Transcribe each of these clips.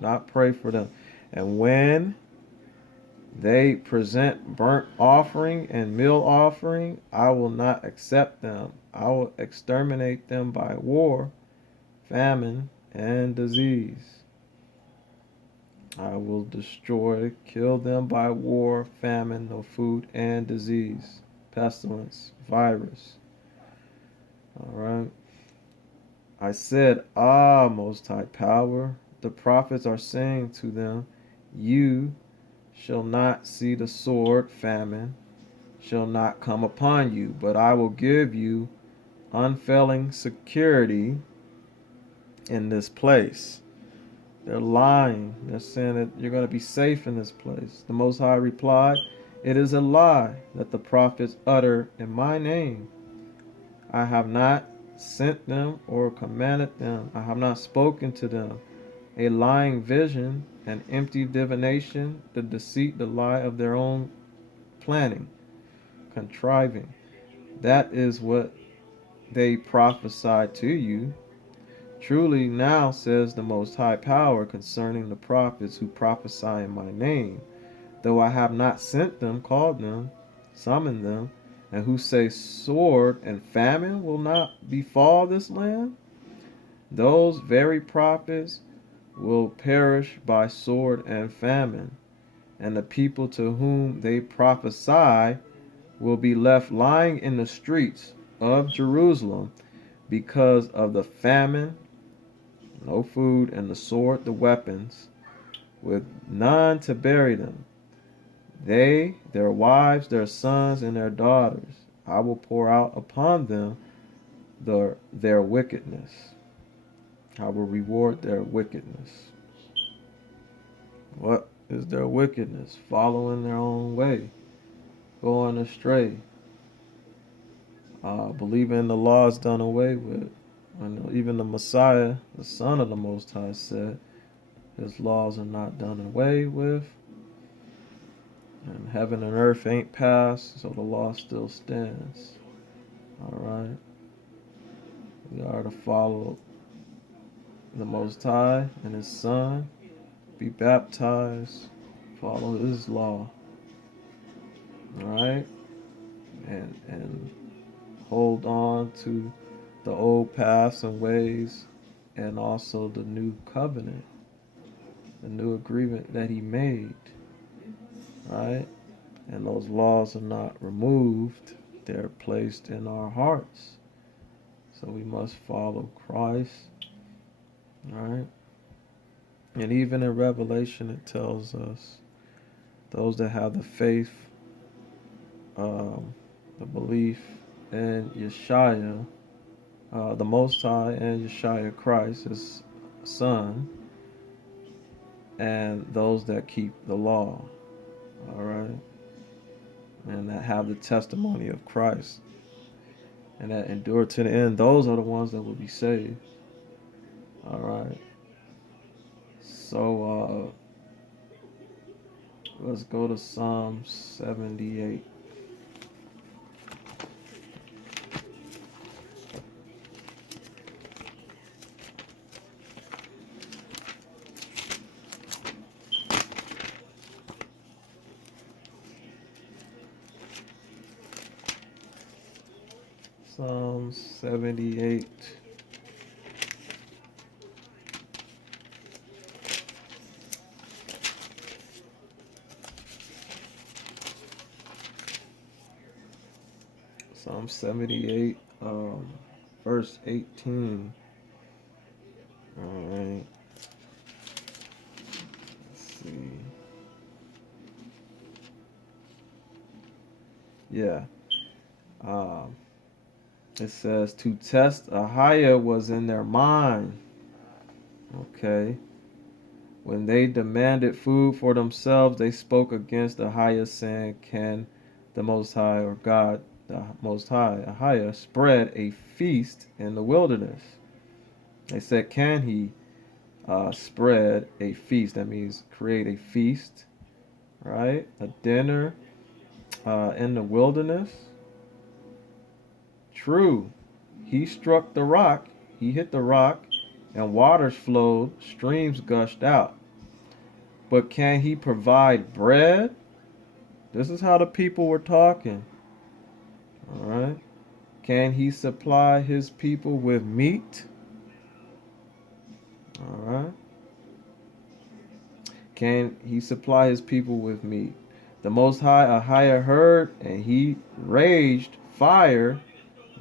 not pray for them. And when they present burnt offering and meal offering, I will not accept them. I will exterminate them by war, famine, and disease. I will destroy, kill them by war, famine, no food, and disease, pestilence, virus. All right. I said, Ah, Most High Power, the prophets are saying to them, You shall not see the sword, famine, shall not come upon you, but I will give you unfailing security in this place. They're lying. They're saying that you're going to be safe in this place. The Most High replied, It is a lie that the prophets utter in my name. I have not sent them or commanded them. I have not spoken to them. A lying vision, an empty divination, the deceit, the lie of their own planning, contriving. That is what they prophesied to you. Truly now says the Most High Power concerning the prophets who prophesy in my name, though I have not sent them, called them, summoned them, and who say sword and famine will not befall this land, those very prophets will perish by sword and famine, and the people to whom they prophesy will be left lying in the streets of Jerusalem because of the famine, no food, and the sword, the weapons, with none to bury them. They, their wives, their sons, and their daughters, I will pour out upon them their wickedness. I will reward their wickedness. What is their wickedness? Following their own way, going astray, believing the law is done away with. And even the Messiah, the Son of the Most High, said his laws are not done away with. And heaven and earth ain't passed, so the law still stands. Alright? We are to follow the Most High and His Son, be baptized, follow His law. Alright? And hold on to the old paths and ways, and also the new covenant, the new agreement that He made. Right? And those laws are not removed, they're placed in our hearts. So we must follow Christ. Right? And even in Revelation, it tells us those that have the faith, the belief in Yeshua, the Most High, and Yeshua Christ, His Son, and those that keep the law. All right? And that have the testimony of Christ and that endure to the end, those are the ones that will be saved. All right. So let's go to Psalm 78. Psalm 78. Psalm 78, verse 18. All right. Let's see. Yeah. It says, to test Ahiah was in their mind. Okay. When they demanded food for themselves, they spoke against Ahiah, saying, Can the Most High, or God, the Most High, Ahiah, spread a feast in the wilderness? They said, Can He spread a feast? That means create a feast, right? A dinner in the wilderness? True. He struck the rock, he hit the rock, and waters flowed, streams gushed out. But can he provide bread? This is how the people were talking. All right. Can he supply his people with meat? All right. Can he supply his people with meat? The Most High Ahiah heard, and he raged. Fire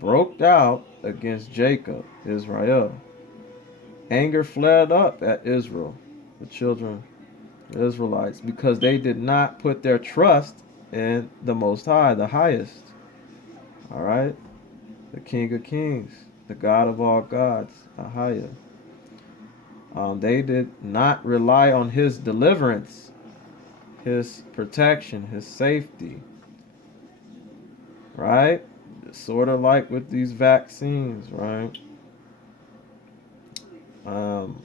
broke out against Jacob, Israel. Anger flared up at Israel, the children of the Israelites, because they did not put their trust in the Most High, the highest. All right. The King of Kings, the God of all gods, Ahiah. They did not rely on his deliverance, his protection, his safety. Right? Sort of like with these vaccines, right? Um,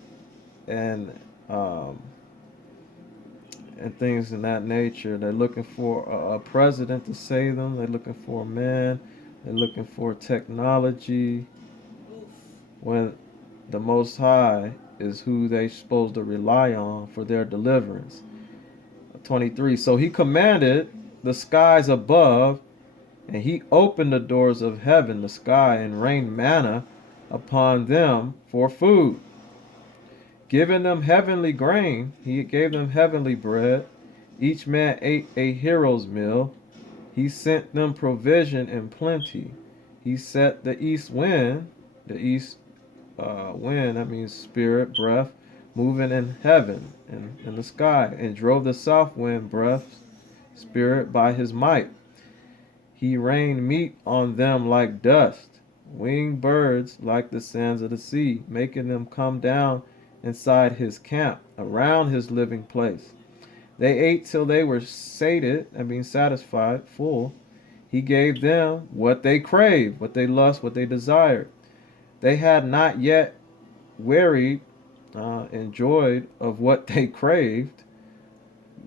and um, and things in that nature. They're looking for a president to save them. They're looking for a man. They're looking for technology. When the Most High is who they're supposed to rely on for their deliverance. 23. So he commanded the skies above, and he opened the doors of heaven, the sky, and rained manna upon them for food, giving them heavenly grain. He gave them heavenly bread. Each man ate a hero's meal. He sent them provision in plenty. He set the east wind, the east wind, that means spirit, breath, moving in heaven, in the sky, and drove the south wind, breath, spirit, by his might. He rained meat on them like dust, winged birds like the sands of the sea, making them come down inside his camp, around his living place. They ate till they were sated, that means satisfied, full. He gave them what they craved, what they lust, what they desired. They had not yet wearied, enjoyed of what they craved.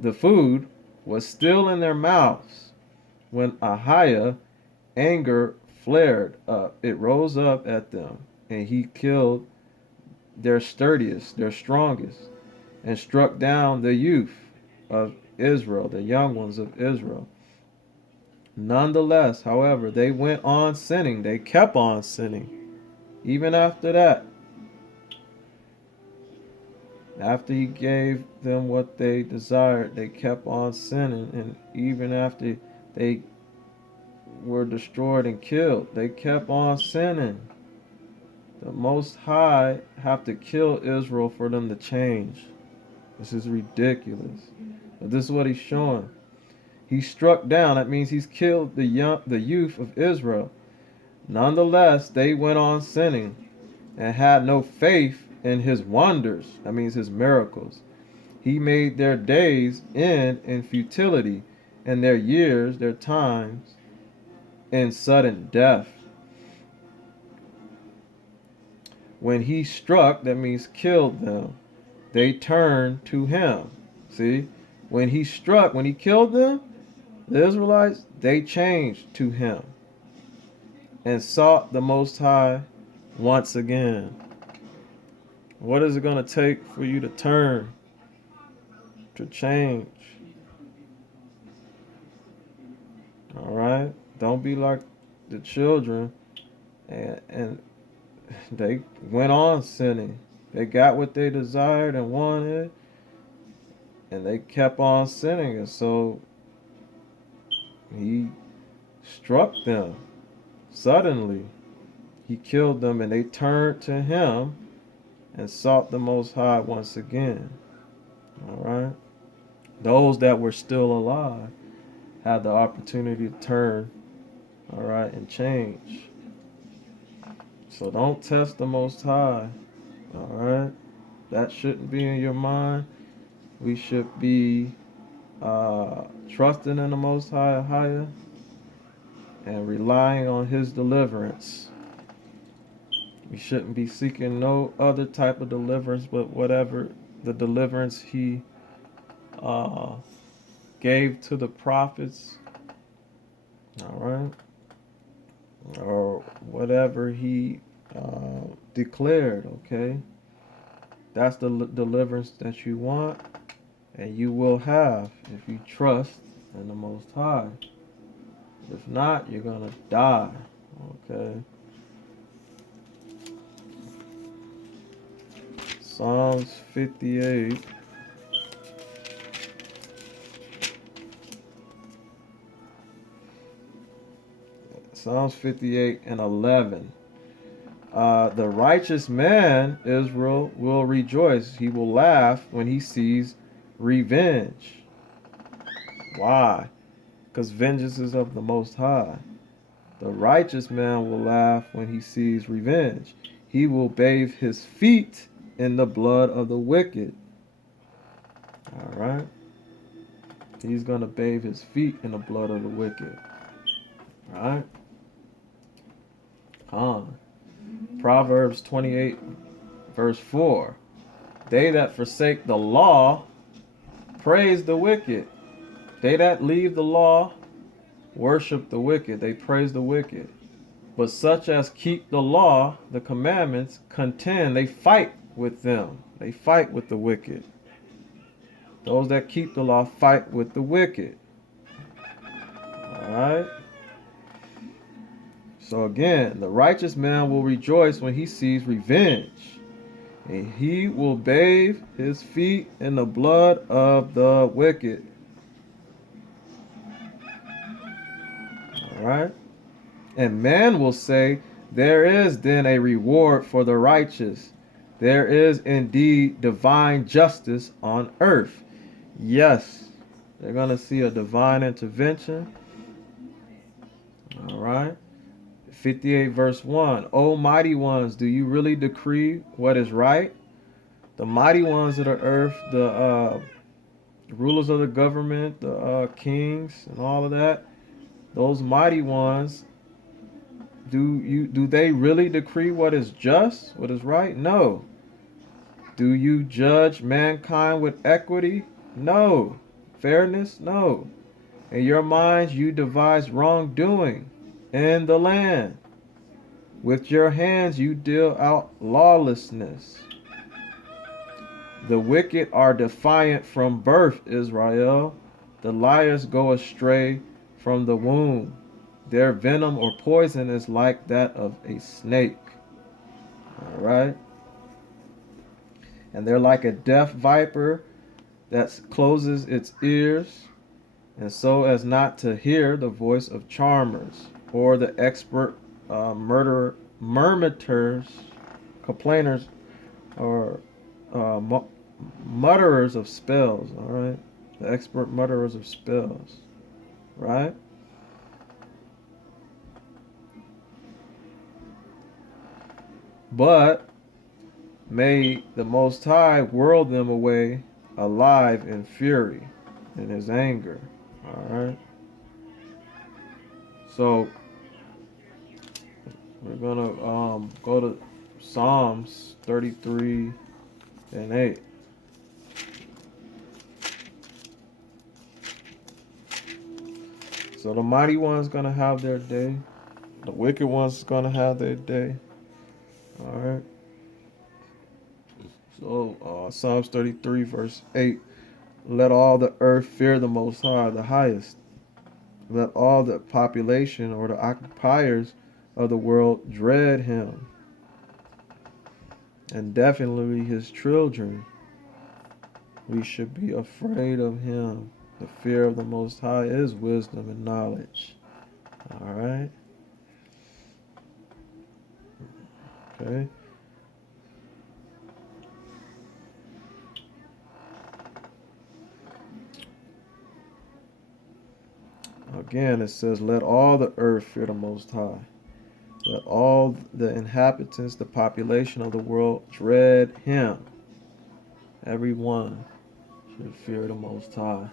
The food was still in their mouths when Ahiah anger flared up. It rose up at them, and he killed their sturdiest, their strongest, and struck down the youth of Israel, the young ones of Israel. Nonetheless, however, they went on sinning. They kept on sinning. Even after that, after he gave them what they desired, they kept on sinning. And even after they were destroyed and killed, they kept on sinning. The Most High have to kill Israel for them to change. This is ridiculous. But this is what he's showing. He struck down, that means he's killed the youth of Israel. Nonetheless, they went on sinning and had no faith in his wonders, that means his miracles. He made their days end in futility, and their years, their times, in sudden death. When he struck, that means killed them, they turned to him. See? When he struck, when he killed them, the Israelites, they changed to him and sought the Most High once again. What is it going to take for you to turn, to change? All right? Don't be like the children and they went on sinning. They got what they desired and wanted, and they kept on sinning. And so he struck them suddenly. He killed them, and they turned to him and sought the Most High once again. All right? Those that were still alive had the opportunity to turn, all right, and change. So don't test the Most High, all right? That shouldn't be in your mind. We should be trusting in the Most High, higher, and relying on his deliverance. We shouldn't be seeking no other type of deliverance but whatever the deliverance he gave to the prophets, all right, or whatever he declared, okay? That's the deliverance that you want. and you will have if you trust in the Most High. If not, you're going to die. Okay. Psalms 58. Psalms 58 and 11. The righteous man, Israel, will rejoice. He will laugh when he sees revenge. Why? Because vengeance is of the Most High. The righteous man will laugh when he sees revenge. He will bathe his feet in the blood of the wicked. All right? He's going to bathe his feet in the blood of the wicked. All right? Proverbs 28, verse 4. They that forsake the law praise the wicked. They that leave the law worship the wicked. They praise the wicked. But such as keep the law, the commandments, contend, they fight with them. They fight with the wicked. Those that keep the law fight with the wicked. All right? So again, the righteous man will rejoice when he sees revenge, and he will bathe his feet in the blood of the wicked. All right? And man will say, there is then a reward for the righteous. There is indeed divine justice on earth. Yes, they're going to see a divine intervention. All right? 58 verse 1. O mighty ones, do you really decree what is right? The mighty ones of the earth, the rulers of the government, the kings and all of that, those mighty ones, do they really decree what is just, what is right? No. Do you judge mankind with equity? No. Fairness? No. In your minds you devise wrongdoing in the land. With your hands you deal out lawlessness. The wicked are defiant from birth, Israel. The liars go astray from the womb. Their venom or poison is like that of a snake. All right? And they're like a deaf viper that closes its ears, and so as not to hear the voice of charmers or the expert murmurers, complainers, or mutterers of spells. All right, the expert mutterers of spells. Right. But may the Most High whirl them away alive in fury, in his anger. All right. So we're gonna go to Psalms 33 and 8. So the mighty one's gonna have their day. The wicked one's gonna have their day. All right. So Psalms 33 verse 8. Let all the earth fear the Most High, the highest. Let all the population or the occupiers of the world dread him. And definitely his children. We should be afraid of him. The fear of the Most High is wisdom and knowledge. All right. Okay. Again, it says, let all the earth fear the Most High. Let all the inhabitants, the population of the world, dread him. Everyone should fear the Most High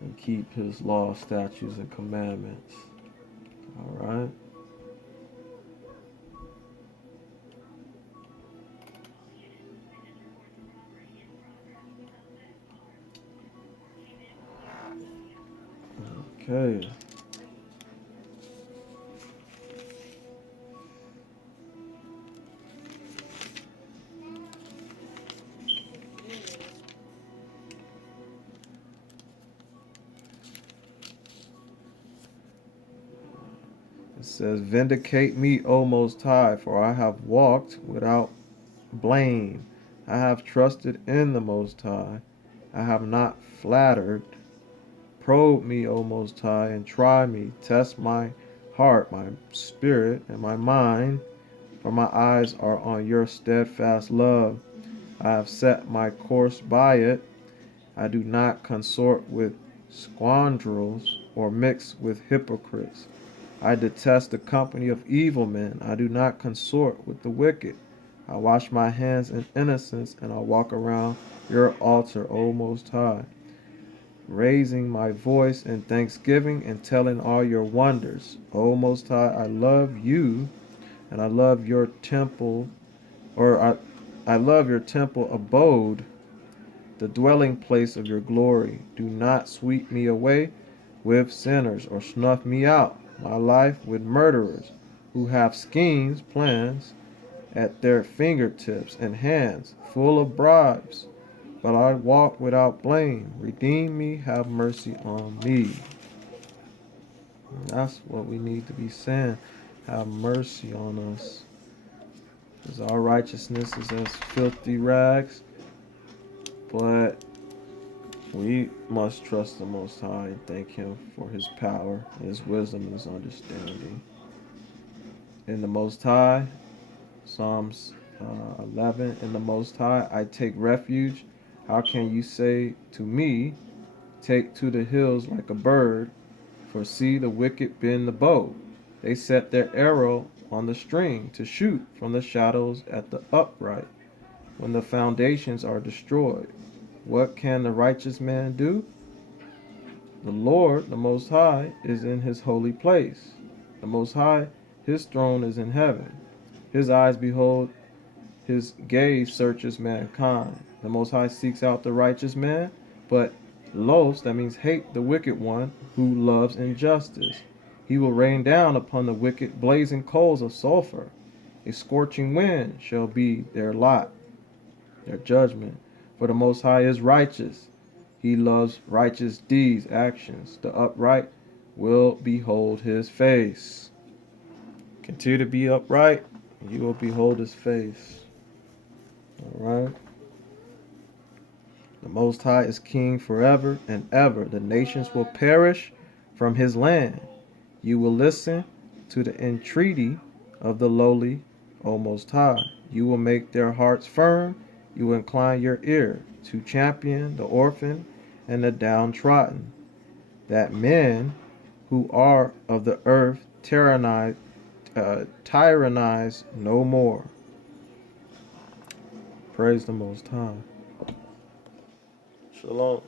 and keep his law, statutes, and commandments. All right. Okay. says, Vindicate me, O Most High, for I have walked without blame. I have trusted in the Most High. I have not flattered. Probe me, O Most High, and try me. Test my heart, my spirit, and my mind, for my eyes are on your steadfast love. I have set my course by it. I do not consort with scoundrels or mix with hypocrites. I detest the company of evil men. I do not consort with the wicked. I wash my hands in innocence, and I walk around your altar, O Most High, raising my voice in thanksgiving and telling all your wonders. O Most High, I love you, and I love your temple, or I love your temple abode, the dwelling place of your glory. Do not sweep me away with sinners, or snuff me out, my life, with murderers, who have schemes, plans at their fingertips, and hands full of bribes. But I walk without blame. Redeem me, have mercy on me. And that's what we need to be saying. Have mercy on us. Because our righteousness is as filthy rags. But we must trust the Most High and thank Him for His power, His wisdom, and His understanding. In the Most High, Psalms 11, in the Most High, I take refuge. How can you say to me, take to the hills like a bird? For see, the wicked bend the bow. They set their arrow on the string to shoot from the shadows at the upright. When the foundations are destroyed, what can the righteous man do? The Lord, the Most High, is in His holy place. The Most High, His throne is in heaven. His eyes behold, His gaze searches mankind. The Most High seeks out the righteous man, but loathes, that means hate, the wicked one who loves injustice. He will rain down upon the wicked blazing coals of sulfur. A scorching wind shall be their lot, their judgment. For the Most High is righteous. He loves righteous deeds, actions. The upright will behold His face. Continue to be upright, and you will behold His face. All right. The Most High is king forever and ever. The nations will perish from His land. You will listen to the entreaty of the lowly, O Most High. You will make their hearts firm. You will incline your ear to champion the orphan and the downtrodden, that men who are of the earth tyrannize no more. Praise the Most High. Shalom.